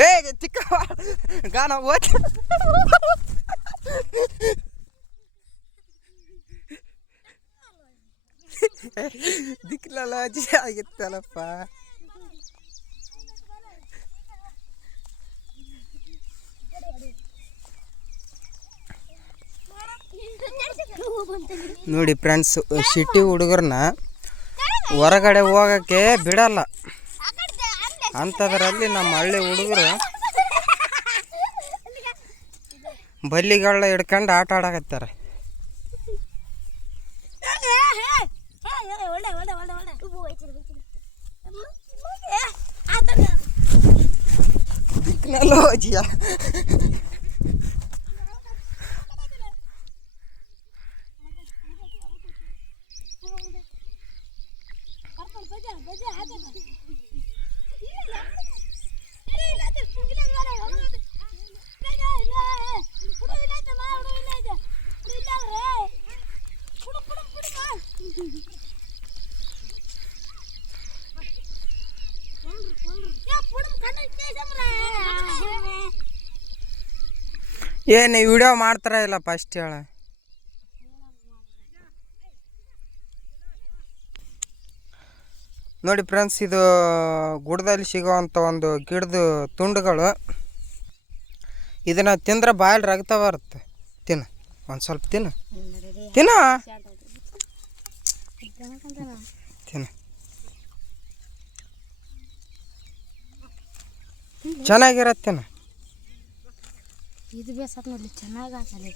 ಏ ಚಿಕ್ಕ ಗಾನ ಓದ್ ದಿಕ್ಲಲ್ಲ ಅಜ್ಜಿ ಆಗಿತ್ತಲ್ಲಪ್ಪ. ನೋಡಿ ಫ್ರೆಂಡ್ಸ್, ಸಿಟಿ ಹುಡುಗರನ್ನ ಹೊರಗಡೆ ಹೋಗೋಕ್ಕೆ ಬಿಡಲ್ಲ. ಅಂಥದ್ರಲ್ಲಿ ನಮ್ಮ ಹಳ್ಳಿ ಹುಡುಗರು ಬಲ್ಲಿಗಳ ಹಿಡ್ಕೊಂಡು ಆಟ ಆಡಕತ್ತಾರೆ. ದಿಕ್ನಲ್ಲೋ ಅಜ್ಜಿಯ ಏನು ವಿಡಿಯೋ ಮಾಡ್ತಾರ ಇಲ್ಲ ಫಸ್ಟ್ ಹೇಳ. ನೋಡಿ ಫ್ರೆಂಡ್ಸ್, ಇದು ಗುಡ್ಡದಲ್ಲಿ ಸಿಗೋವಂಥ ಒಂದು ಗಿಡದ ತುಂಡುಗಳು. ಇದನ್ನು ತಿಂದ್ರೆ ಬಾಯಲ್ಲಿ ರಕ್ತ ಬರುತ್ತೆ. ತಿನ್ನು, ಒಂದು ಸ್ವಲ್ಪ ತಿನ್ನು ತಿನ್ನು ತಿನ್ನು, ಚೆನ್ನಾಗಿರತ್ತೇನ. ಇದು ಬೇಸತ್ ನೋಡಿ, ಚೆನ್ನಾಗಿ ಹಾಕಲಿ.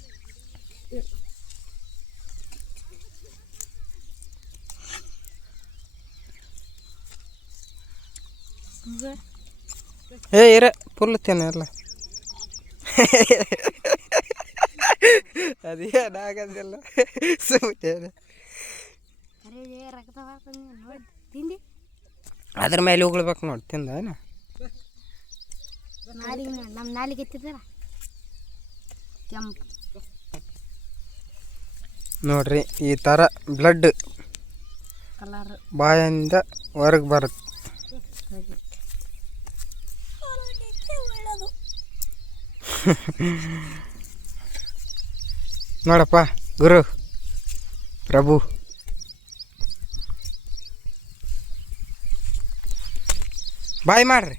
ಏ ಇರ ಫುಲ್ ತಿನ್ನ ಎಲ್ಲ. ಅದೇನಾಗದಿಲ್ಲ ಸುಮ್ಮನೆ ಅದ್ರ ಮೇಲೆ ಉಗುಳ್ಬೇಕು ನೋಡಿ. ತಿಂದ ನಮ್ಮ ನಾಲಿಗೆ ಎತ್ತಿದಾರ ಕೆಂಪು ನೋಡ್ರಿ, ಈ ಥರ ಬ್ಲಡ್ ಕಲರ್ ಬಾಯಿಂದ ಹೊರಗೆ ಬರುತ್ತೆ. ನೋಡಪ್ಪ ಗುರು ಪ್ರಭು, ಬಾಯ್ ಮಾಡ್ರಿ.